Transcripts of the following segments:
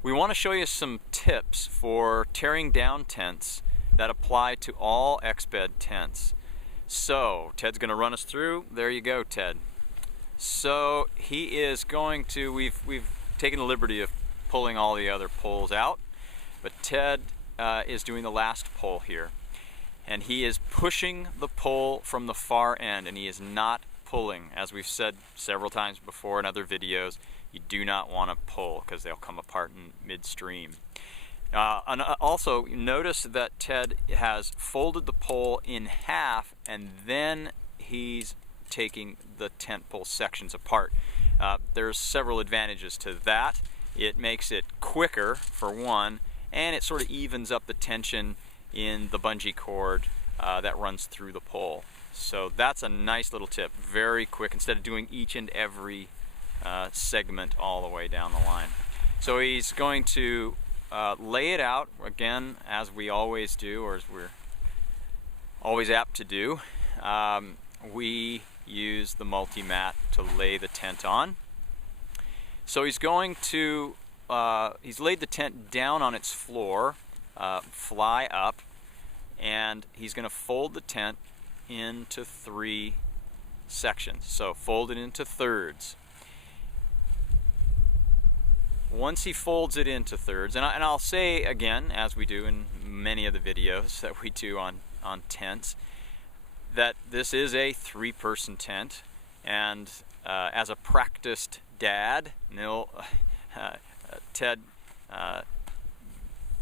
We want to show you some tips for tearing down tents that apply to all Exped tents. So Ted's going to run us through. There you go, Ted. So he is going to, we've taken the liberty of pulling all the other poles out, but Ted is doing the last pole here. And he is pushing the pole from the far end, and he is not pulling. As we've said several times before in other videos, you do not want to pull because they'll come apart in midstream. And also notice that Ted has folded the pole in half, and then he's taking the tent pole sections apart. There's several advantages to that. It makes it quicker, for one, and it sort of evens up the tension in the bungee cord that runs through the pole. So that's a nice little tip, very quick, instead of doing each and every segment all the way down the line. So he's going to lay it out, again, as we always do, or as we're always apt to do. We use the multi-mat to lay the tent on. So he's going to, he's laid the tent down on its floor, fly up, and he's going to fold the tent into 3 sections. So fold it into thirds. Once he folds it into thirds, and I'll say again, as we do in many of the videos that we do on tents, that this is a 3-person tent, and as a practiced dad, Ted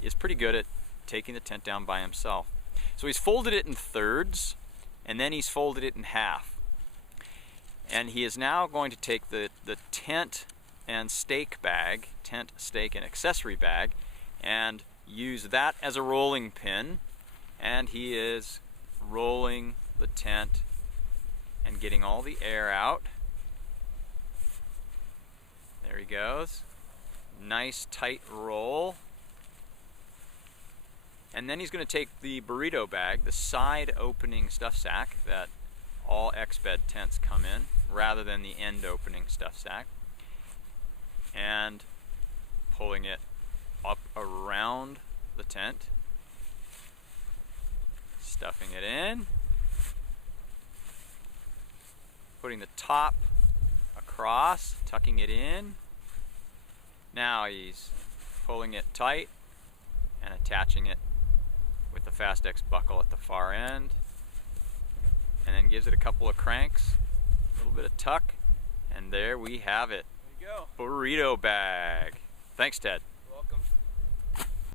is pretty good at taking the tent down by himself. So he's folded it in thirds, and then he's folded it in half. And he is now going to take the tent and stake bag, tent, stake, and accessory bag, and use that as a rolling pin, and he is rolling the tent and getting all the air out. There he goes. Nice tight roll. And then he's going to take the burrito bag, the side opening stuff sack that all Exped tents come in, rather than the end opening stuff sack, and pulling it up around the tent, stuffing it in, putting the top across, tucking it in. Now he's pulling it tight and attaching it with the Fast X buckle at the far end, and then gives it a couple of cranks, a little bit of tuck, and there we have it. There you go. Burrito bag. Thanks, Ted.